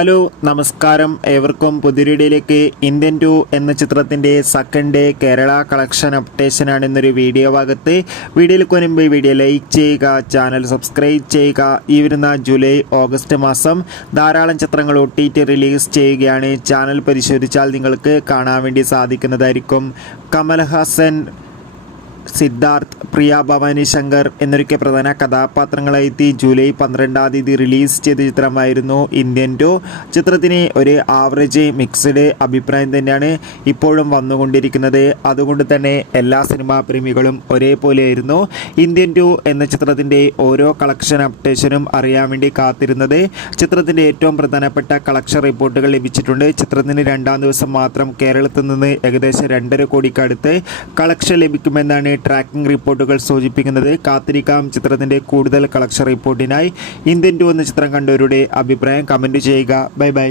Hello നമസ്കാരം, ഏവർക്കും പുതിയൊരിടയിലേക്ക്. Indian 2 എന്ന ചിത്രത്തിൻ്റെ സെക്കൻഡ് ഡേ കേരള കളക്ഷൻ അപ്ഡേഷനാണ് ഇന്നൊരു വീഡിയോ ഭാഗത്ത്. വീഡിയോയിലേക്ക് വരുമ്പോൾ വീഡിയോ ലൈക്ക് ചെയ്യുക, ചാനൽ സബ്സ്ക്രൈബ് ചെയ്യുക. ഈ വരുന്ന ജൂലൈ ഓഗസ്റ്റ് മാസം ധാരാളം ചിത്രങ്ങൾ OTT റിലീസ് ചെയ്യുകയാണ്. ചാനൽ പരിശോധിച്ചാൽ നിങ്ങൾക്ക് കാണാൻ വേണ്ടി സാധിക്കുന്നതായിരിക്കും. കമൽഹാസൻ, സിദ്ധാർത്ഥ്, പ്രിയ ഭവാനി ശങ്കർ എന്നൊക്കെ പ്രധാന കഥാപാത്രങ്ങളായി ജൂലൈ 12-ാം തീയതി റിലീസ് ചെയ്ത ചിത്രമായിരുന്നു ഇന്ത്യൻ 2. ചിത്രത്തിന് ഒരു ആവറേജ് മിക്സ്ഡ് അഭിപ്രായം തന്നെയാണ് ഇപ്പോഴും വന്നുകൊണ്ടിരിക്കുന്നത്. അതുകൊണ്ട് തന്നെ എല്ലാ സിനിമാ പ്രേമികളും ഒരേപോലെയായിരുന്നു ഇന്ത്യൻ 2 എന്ന ചിത്രത്തിൻ്റെ ഓരോ കളക്ഷൻ അപ്ഡേഷനും അറിയാൻ വേണ്ടി കാത്തിരുന്നത്. ചിത്രത്തിൻ്റെ ഏറ്റവും പ്രധാനപ്പെട്ട കളക്ഷൻ റിപ്പോർട്ടുകൾ ലഭിച്ചിട്ടുണ്ട്. ചിത്രത്തിന് 2-ാം ദിവസം മാത്രം കേരളത്തിൽ നിന്ന് ഏകദേശം 2.5 കോടിക്കടുത്ത് കളക്ഷൻ ലഭിക്കുമെന്നാണ് ട്രാക്കിംഗ് റിപ്പോർട്ടുകൾ സൂചിപ്പിക്കുന്നത്. കാത്തിരിക്കാം ചിത്രത്തിൻ്റെ കൂടുതൽ കളക്ഷൻ റിപ്പോർട്ടിനായി. ഇന്ത്യൻ 2 എന്ന ചിത്രം കണ്ടവരുടെ അഭിപ്രായം കമൻറ്റ് ചെയ്യുക. Bye bye.